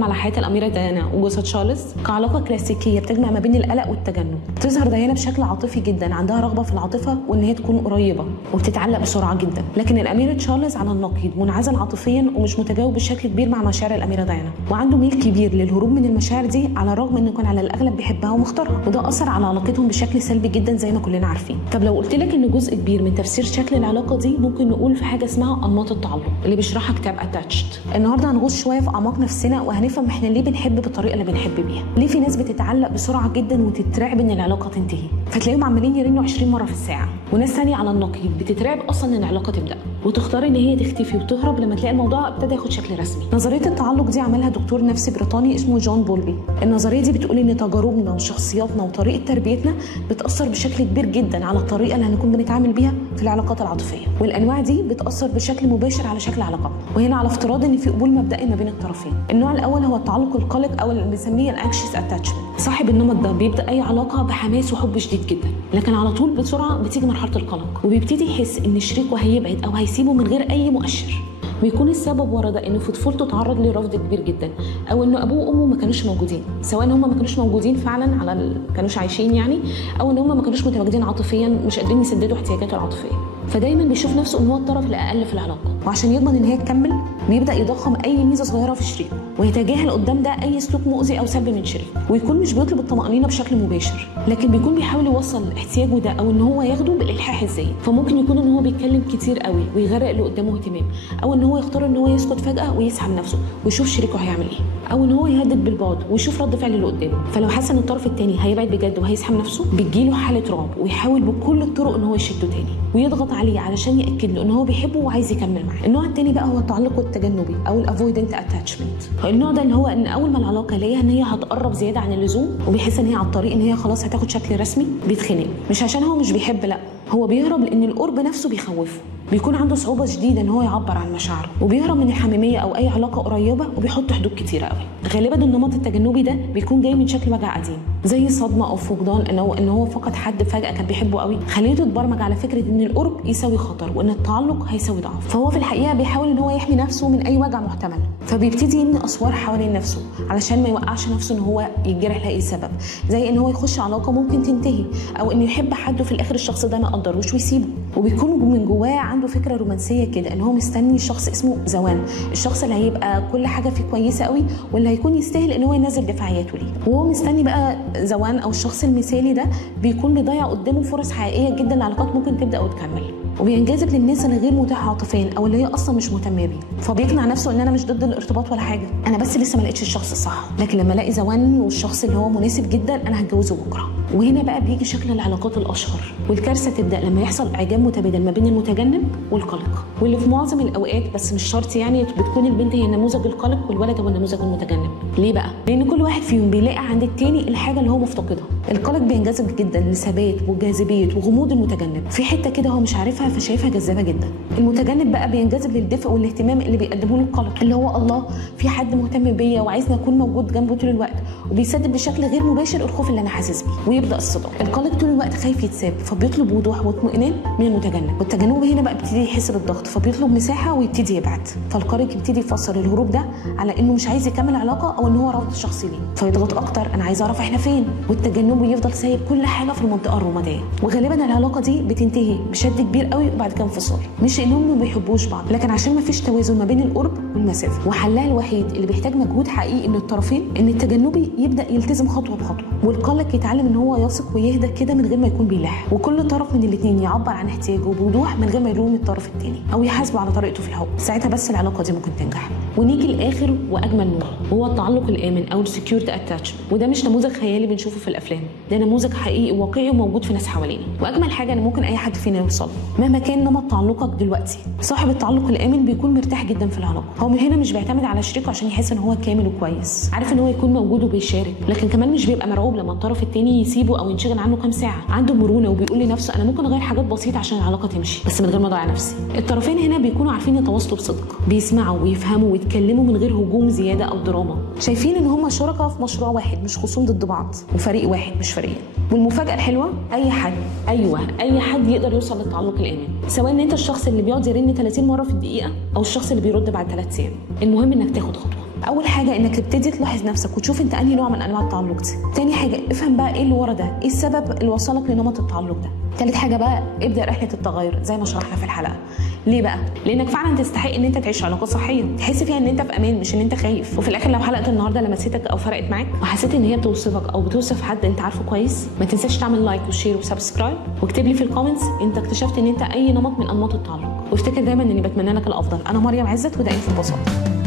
هنتكلم على حياه الاميره ديانا وجوزها تشارلز كعلاقه كلاسيكيه بتجمع ما بين القلق والتجنب. تظهر ديانا بشكل عاطفي جدا، عندها رغبه في العاطفه وان هي تكون قريبه وبتتعلق بسرعه جدا. لكن الامير تشارلز على النقيض، منعزل عاطفيا ومش متجاوب بشكل كبير مع مشاعر الاميره ديانا، وعنده ميل كبير للهروب من المشاعر دي على الرغم انه كان على الاغلب بيحبها ومختارها، وده اثر على علاقتهم بشكل سلبي جدا زي ما كلنا عارفين. طب لو قلت لك ان جزء كبير من تفسير شكل العلاقه دي ممكن نقول في حاجه اسمها انماط التعلق اللي بيشرحها كتاب اتاتشد. النهارده هنغوص شويه في اعماق نفسنا وهنفهم احنا ليه بنحب بالطريقه اللي بنحب بيها، ليه في ناس بتتعلق بسرعه جدا وتترعب ان العلاقه تنتهي فتلاقيهم عمالين يرنوا 20 مره في الساعه، وناس ثانيه على النقيض بتترعب اصلا ان العلاقه تبدا وتختار ان هي تختفي وتهرب لما تلاقي الموضوع ابتدى ياخد شكل رسمي. نظريه التعلق دي عملها دكتور نفسي بريطاني اسمه جون بولبي. النظريه دي بتقول ان تجاربنا وشخصياتنا وطريقه تربيتنا بتاثر بشكل كبير جدا على الطريقه اللي هنكون بنتعامل بيها في العلاقات العاطفيه، والانواع دي بتاثر بشكل مباشر على شكل علاقتنا، وهنا على افتراض ان في قبول مبدئي ما بين الطرفين. النوع الاول هو التعلق القلق او اللي بنسميه الانكشس اتاتشمنت. صاحب النمط ده بيبدا اي علاقه بحماس وحب شديد جدا، لكن على طول بسرعه بتيجي مرحله القلق وبيبتدي يحس ان شريكه هيبعد او هيسيبه من غير اي مؤشر، ويكون السبب ورا ده انه في طفولته تعرض لرفض كبير جدا، او انه ابوه وامه ما كانوش موجودين، سواء هم ما كانوش موجودين فعلا كانوش عايشين يعني، او ان هم ما كانوش متواجدين عاطفيا، مش قادرين يسددوا احتياجاته العاطفيه. فدايما بيشوف نفسه ان هو الطرف الاقل في العلاقه، وعشان يضمن ان هي تكمل بيبدا يضخم اي ميزه صغيره في شريكه ويتجاهل قدام ده اي سلوك مؤذي او سلبي من شريكه، ويكون مش بيطلب الطمانينه بشكل مباشر، لكن بيكون بيحاول يوصل احتياجه ده او ان هو ياخده بالالحاح الزايد. فممكن يكون ان هو بيتكلم كتير قوي ويغرق اللي قدامه اهتمام، او ان هو يختار ان هو يسكت فجاه ويسحب نفسه ويشوف شريكه هيعمل ايه، او ان هو يهدد بالبعد ويشوف رد فعل اللي قدامه. فلو حس ان الطرف الثاني هيبعد بجد وهيسحب نفسه بتجيله حاله رعب، ويحاول بكل الطرق ان هو يشده تاني ويضغط عليه علشان ياكد له ان هو بيحبه وعايز يكمل معاه. النوع الثاني بقى هو التعلق التجنبي او الافويدنت اتاتشمنت. النوع ده اللي هو ان اول ما العلاقه ليها ان هي هتقرب زياده عن اللزوم وبيحس ان هي على الطريق ان هي خلاص هتاخد شكل رسمي بيتخنق، مش عشان هو مش بيحب، لا، هو بيهرب لان القرب نفسه بيخوفه، بيكون عنده صعوبه شديده ان هو يعبر عن مشاعره، وبيهرب من الحميميه او اي علاقه قريبه وبيحط حدود كتيره قوي. غالبا النمط التجنبي ده بيكون جاي من شكل وجع قديم زي صدمه او فقدان، ان هو فقد حد فجاه كان بيحبه قوي، خليته يتبرمج على فكره ان القرب يساوي خطر وان التعلق هيساوي ضعف. فهو في الحقيقه بيحاول ان هو يحمي نفسه من اي وجع محتمل، فبيبتدي يبني اسوار حوالين نفسه علشان ما يوقعش نفسه ان هو يتجرح لاي سبب، زي ان هو يخش علاقه ممكن تنتهي، او انه يحب حد وفي الاخر الشخص ده ما يقدروش ويسيبه. وبيكون من جواه عنده فكره رومانسيه كده ان هو مستني شخص اسمه زوان، الشخص اللي هيبقى كل حاجه فيه كويسه قوي واللي هيكون يستاهل ان هو ينزل دفاعياته ليه، وهو مستني بقى زوان او الشخص المثالي ده بيكون بيضيع قدامه فرص حقيقيه جدا لعلاقات ممكن تبدا وتكمل، وبينجذب للناس اللي غير متاحه عاطفيا او اللي هي اصلا مش مهتمه بيه، فبيقنع نفسه ان انا مش ضد الارتباط ولا حاجه، انا بس لسه ما لقيتش الشخص الصح، لكن لما الاقي زوان والشخص اللي هو مناسب جدا انا هتجوزه بكره. وهنا بقى بيجي شكل العلاقات الاشهر، والكارثه تبدا لما يحصل اعجاب متبادل ما بين المتجنب والقلق، واللي في معظم الاوقات بس مش شرط يعني بتكون البنت هي النموذج القلق والولد هو النموذج المتجنب. ليه بقى؟ لان كل واحد فيهم بيلاقي عند التاني الحاجه اللي هو مفتقدها. القلق بينجذب جدا لثبات وجاذبيه وغموض المتجنب، في حته كده هو مش عارفها فشايفها جذابه جدا. المتجنب بقى بينجذب للدفء والاهتمام اللي بيقدمه له القلق، اللي هو الله في حد مهتم بيا وعايزني اكون موجود جنبه طول الوقت، وبيسدد بشكل غير مباشر الخوف اللي انا حاسس بيه، ويبدا الصدام. القلق طول الوقت خايف يتساب فبيطلب وضوح واطمئنان من المتجنب، والتجنب هنا بقى بيبتدي يحس بالضغط فبيطلب مساحه ويبتدي يبعد. فالقلق يبتدي يفسر الهروب ده على انه مش عايز يكمل علاقه او ان هو رافض الشخص ليه، فيضغط اكتر انا عايز اعرف احنا فين، والتجنب يفضل سايب كل حاجه في المنطقه الرماديه. وغالبا العلاقه دي بتنتهي بشد كبير قوي وبعد كده انفصال، مش انهم ما بيحبوش بعض لكن عشان ما فيش توازن ما بين القرب والمسافه. وحلها الوحيد اللي بيحتاج مجهود حقيقي من الطرفين ان التجنبي يبدا يلتزم خطوه بخطوه، والقلق يتعلم ان هو يثق ويهدى كده من غير ما يكون بيلح، وكل طرف من الاثنين يعبر عن احتياجه بوضوح من غير ما يلوم الطرف الثاني او يحاسبه على طريقته في الحب. ساعتها بس العلاقه دي ممكن تنجح. ونيجي لاخر واجمل نوع وهو التعلق الامن او السكيورد اتاتشمنت، وده مش نموذج خيالي بنشوفه في الافلام، ده نموذج حقيقي واقعي وموجود في ناس حوالينا، واجمل حاجه ان ممكن اي حد فينا يوصل مهما كان نمط تعلقك دلوقتي. صاحب التعلق الامن بيكون مرتاح جدا في العلاقه، هو من هنا مش بيعتمد على شريكه عشان يحس ان هو كامل وكويس، عارف ان هو يكون موجود وبيشارك، لكن كمان مش بيبقى مرعوب لما الطرف الثاني يسيبه او ينشغل عنه كام ساعه، عنده مرونه وبيقول لنفسه انا ممكن اغير حاجات بسيطه عشان العلاقه تمشي بس من غير ما اضيع نفسي. الطرفين هنا بيكونوا عارفين يتواصلوا بصدق، بيسمعوا ويفهموا ويتكلموا من غير هجوم زياده او دراما، شايفين ان هم شركاء في مشروع واحد مش خصوم ضد بعض، وفريق واحد مش فريقين. والمفاجاه الحلوه اي حد يقدر يوصل للتعلق الامن، سواء ان انت الشخص اللي بيقعد يرن 30 مره في الدقيقه او الشخص اللي بيرد بعد 3 ايام، المهم انك تاخد خطوه. اول حاجه انك تبتدي تلاحظ نفسك وتشوف انت انهي نوع من انواع التعلق دي. تاني حاجه افهم بقى ايه اللي ورا ده، ايه السبب اللي وصلك لنمط التعلق ده. تالت حاجه بقى ابدا رحله التغير زي ما شرحنا في الحلقه. ليه بقى؟ لانك فعلا تستحق ان انت تعيش علاقه صحيه تحس فيها ان انت في امان مش ان انت خايف. وفي الاخر لو حلقه النهارده لمستك او فرقت معاك وحسيت ان هي بتوصفك او بتوصف حد انت عارفه كويس، ما تنساش تعمل لايك وشير وسبسكرايب واكتب لي في الكومنتس انت اكتشفت ان انت اي نمط من انماط التعلق. وافتكر دايما اني بتمنى لك الافضل. انا مريم عزت وده في البساطه.